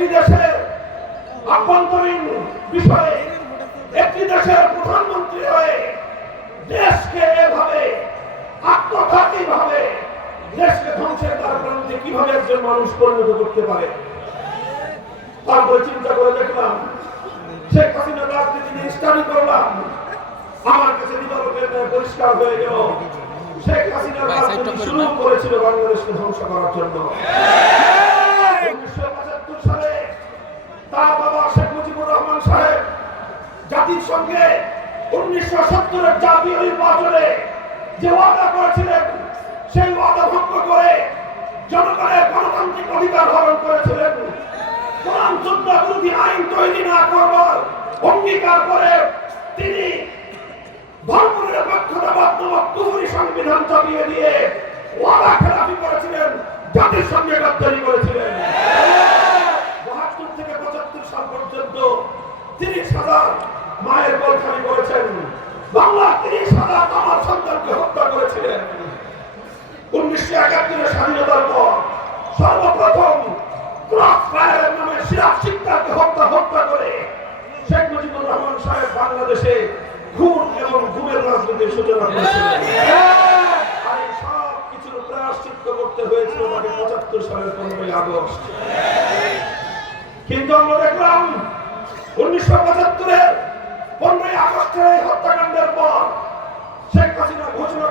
একটি দেশের আভ্যন্তরীণ বিষয়ে একটি দেশের প্রধানমন্ত্রী হয়ে দেশকে এভাবে আত্মঘাতী ভাবে দেশকে ধ্বংসের দ্বারপ্রান্তে কিভাবে একজন মানুষ পরিণত করতে পারে। তারপরে চিন্তা করে দেখলাম, শেখ হাসিনার রাজনীতি নিয়ে স্টাডি করলাম, আমার কাছে দিবালোকের পরিষ্কার হয়ে গেল শেখ হাসিনার রাজনীতি শুরু করেছিল বাংলাদেশকে ধ্বংস করার জন্য। 1975 সালে তার বাবা শেখ মুজিবুর রহমান সাহেব জাতির সঙ্গে 1970-এর জাতীয় নির্বাচনে যে ওয়াদা করেছিলেন, সেই ওয়াদা ভঙ্গ করে জনগণের গণতান্ত্রিক অধিকার হরণ করেছিলেন। কোরআন সুন্নাহ বিরোধী আইন তৈরি না করবার অঙ্গীকার করে তিনি ধর্মনিরপেক্ষতাবাদ নামক কুফরি সংবিধান চাপিয়ে দিয়ে ওয়াদা খেলাফি করেছিলেন, জাতির সঙ্গে গাদ্দারি করেছিলেন। 72 থেকে 75 সাল পর্যন্ত 30,000 মায়ের কোলখানি করেছেন। বাংলা 30,000 আমার সন্তানকে হত্যা করেছিলেন। 1971-এর স্বাধীনতার পর সর্বপ্রথম ক্রস ফায়ারের নামে সিরাজ শিকদারকে হত্যা করে শেখ মুজিবুর রহমান সাহেব বাংলাদেশে খুন এবং গুমের রাজনীতির সূচনা করেছিলেন। আর এই সব কিছুর প্রায়শ্চিত্ত করতে হয়েছিল তাকে 75 সালের 15ই আগস্ট। কিন্তু আমরা দেখলাম 1975-এর 15ই আগস্টের এই হত্যাকাণ্ডের পর শেখ হাসিনা ঘোষণা